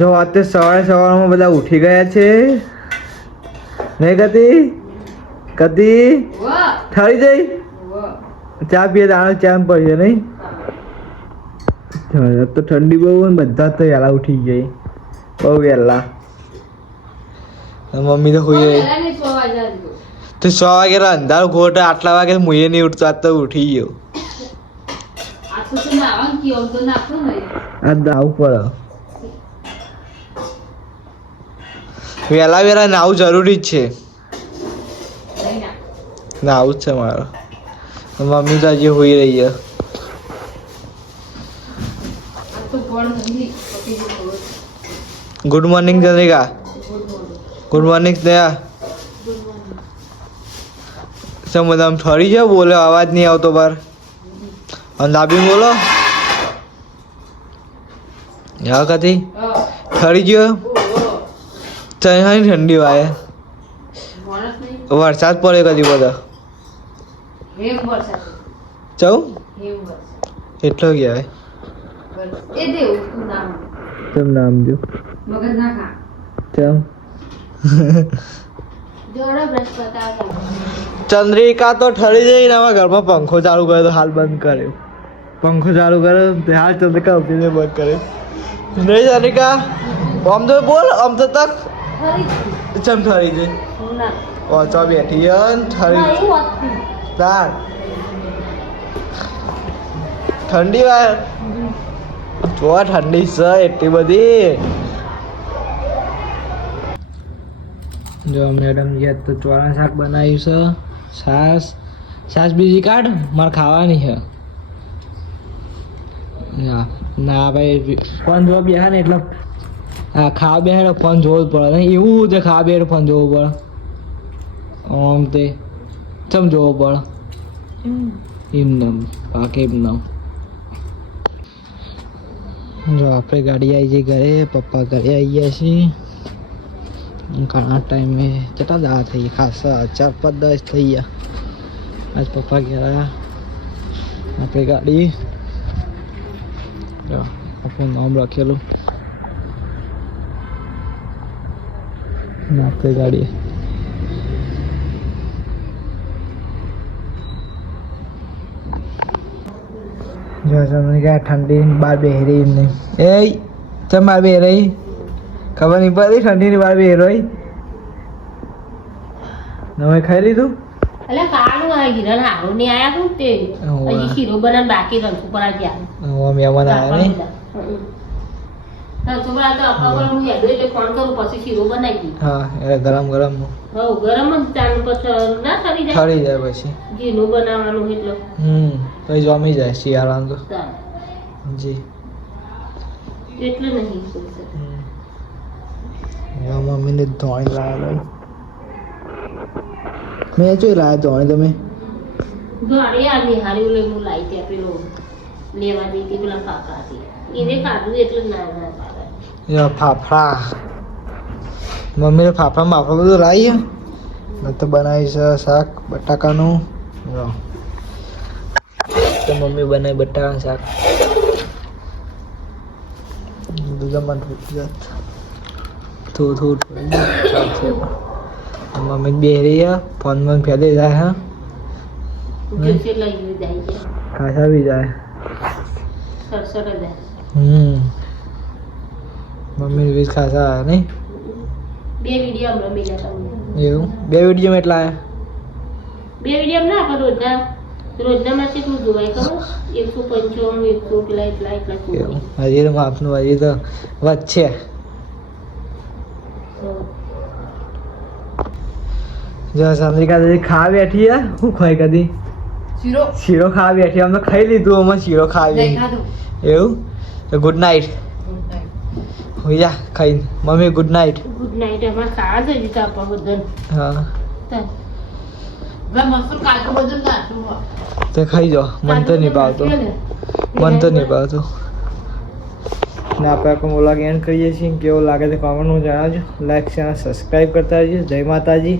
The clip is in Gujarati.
જો અત્યારે સવારમાં બધા ઉઠી ગયા છે નહીં કદી ઠરી જઈ ચા પીએ દાણા ચા પડી છે નહીં તો ઠંડી બહુ બધા તો વહેલા ઉઠી ગઈ બહુ વહેલા મમ્મી તો હોઈ તો 6 વાગે અંધારું ઘોટ આટલા વાગે મુએ નહીં ઉઠતો આજ તો ઉઠી ગયો આ દાવું પડે વહેલા નાવું જરૂરી જ છે નાવું જ છે મારો મમ્મી તો હજી હોઈ રહી છે good morning Chandrika good morning Sneha સમ બધા ઠરી છે બોલે અવાજ નહીં આવતો બાર અંધાબી બોલો હા કથી ઠરી ગયો ઠંડી વાય વરસાદ પડે કદી બધા ચૌ એટલો કહેવાય કેમ નામ દો ચમ ચંદ્રિકા તો ઠરી જઈ ને ઘરમાં પંખો ચાલુ કર્યો તો હાલ બંધ કર્યો પંખો ચાલુ કર્યો હાલ ચંદ્રિકા ઉઠીને બંધ કર્યો નહીં ચંદ્રિકા આમ તો બોલ આમ તો તક ચમ ઠરી જઈ ઓછો બેઠી ઠરી તાર ઠંડી વાર જો ઠંડી છે એટલી બધી જો મેડમ યાદ તો ચોળા શાક બનાવ્યું છે છાશ બીજી કાઢ મારે ખાવાની છે ના ભાઈ ફોન જોવા બેહા ને એટલે હા ખાવા બેહે ફોન જોવું જ પડે નહીં એવું છે ખાવા બેહે ફોન જોવું પડે આમ તે ચમ જોવું પડે એમને બાકી એમને જો આપણે ગાડી આવી જઈ ઘરે પપ્પા ઘરે આવી ગયા છીએ ઘણા ટાઈમે કેટલા દાડા થઈ ખાસા 4-5 દિવસ થઈ ગયા આજ પપ્પા ગયા આપણે ગાડી આપણું નામ રાખેલું આપણે ગાડી જો તમને ક્યાં ઠંડી બહાર બેહી રહી એમને એ ચમ બહાર બેહી રહી ખબર નહીં પડી ઠંડીની બહાર બેહી રહી તમે ખાઈ લીધું અલે કાળું આ ગીરન હારું ની આયા તું તે હજી શીરો બનાન બાકી રંગ ઉપર આ ગયા મહેમાન આવ્યા નહીં છોકરા તો અપાવર હું યાદ એટલે ફોન કરું પછી શીરો બનાવી હા એ ગરમ ગરમ હો ગરમ જ ચાલ પછી ના ઠરી જાય પછી ઘીનું બનાવવાનું એટલે તો જમી જાય શિયાળાનું તો જી એટલે નહીં મમ્મીને ધોણી લાવ્યા મેં જોઈ લાવ્યા ધોણી તમે ધોણી આ નિહારી ઓલે હું લાવી ત્યાં પેલો લેવા દીધી પેલા કાકા હતી એને કાઢું એટલે ના પાડે ફાફડા મમ્મીને ફાફડા માફડા બધું લાવી મેં તો બનાવી છે શાક બટાકાનું તો મમ્મી બનાવી બટાકાનું શાક દૂધમાં થોડું ચાલશે મમ્મી બે રહી ફોનમાં ફેદે જાય હા ખાસા બી જાય મમ્મી વીસ ખાસા આવ્યા નહીં એવું 2 વિડીયો એટલા આવ્યા 2 વિડીયો ના કરો રોજના માં કેટલું જોવાય ખબર 155 100 પેલા એટલા હજી તો માપનું હજી તો વચ્ચે જો ચંદ્રિકા ખાવા બેઠી શું ખાઈ કદી શીરો ખાવા બેઠી અમે ખાઈ લીધું અમે શીરો ખાવી એવું તો ગુડ નાઇટ હોઈ જા ખાઈ મમ્મી ગુડ નાઇટ અમારે ખાવા જઈ જતા આપવા બધા હા તો ખાઈ જાઓ મન તો નહીં ભાવતું ને આપણે આખો વ્લોગ એન્ડ કરીએ છીએ કેવો લાગે તો કોમેન્ટમાં જણાવજો લાઈક ચેનલ સબસ્ક્રાઈબ કરતા રહેજો જય માતાજી